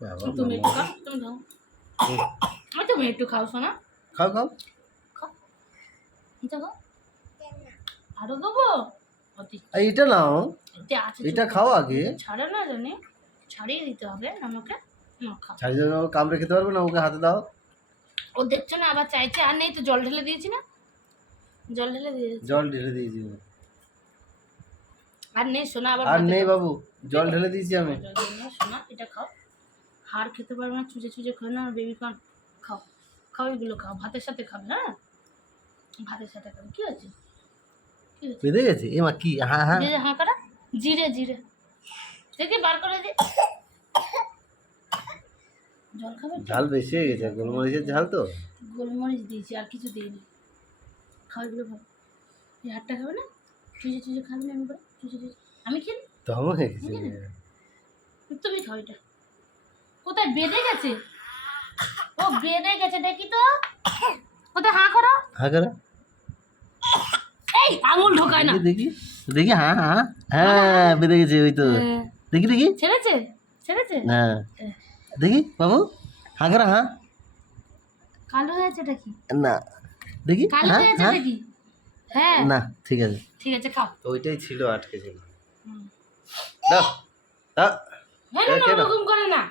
বাবা তুমি একটু খাও, তুমি খাও। তুমি একটু খাও শোনা, খাও খাও খাও, এটা খাও। আরো দেবো? এইটা নাও, এতে আছে, এটা খাও আগে। ছাড়ে না জানি, ছাড়িয়ে দিতে হবে আমাকে। খাও। ছাড়িয়ে দাও, কামড়ে খেতে পারবে না, ওকে হাতে দাও। ও দেখছো না আবার চাইছে, আর নেই তো জল ঢেলে দিয়েছি না, জল ঢেলে দিয়েছি। জল ঢেলে দিয়েছি, আর নেই সোনা, আবার আর নেই বাবু, জল ঢেলে দিয়েছি আমি। সোনা এটা খাও, হাড় খেতে পারবে না, চুজে চুজে খাও না, বেবি কর্ন খাও, খাও এগুলো খাও, ভাতের সাথে খাবে। হ্যাঁ ভাতের সাথে খাবে, কি আছে বেঁধে গেছে এমা, কি? হ্যাঁ হ্যাঁ হ্যাঁ করা, জিরে জিরে দেখি বার করে দি। জল খাবে? ঝাল বেশি হয়ে গেছে, গোলমরিচের ঝাল তো। গোলমরিচ দিয়েছি, আর কিছু দিইনি। খাও এগুলো খাও, এই হাড়টা খাবে না, চুজে চুজে খাবে না, আমি করে চুজে চুজে আমি খেলি। দম হয়ে গেছে। তুমি খাও এটা। কোথায় বেঁধে গেছে? ও বেঁধে গেছে, দেখি তো কোথায়। হাঁ করো, হ্যাঁ করে এই আঙুল ঢোকায় না। দেখি দেখি, হ্যাঁ হ্যাঁ হ্যাঁ বেঁধে গেছে, ওই তো। দেখি দেখি, ছেড়েছে ছেড়েছে। হ্যাঁ দেখি বাবু, হ্যাঁ করে, হ্যাঁ। কালো হয়েছে এটা কি? না দেখি, কালো হ্যাঁ হয়েছে হ্যাঁ, এটা কি? হ্যাঁ না ঠিক আছে, ঠিক আছে খাও। ওইটাই ছিল, আটকে ছিল। দাও দাও, হ্যাঁ না, ওরকম করে না।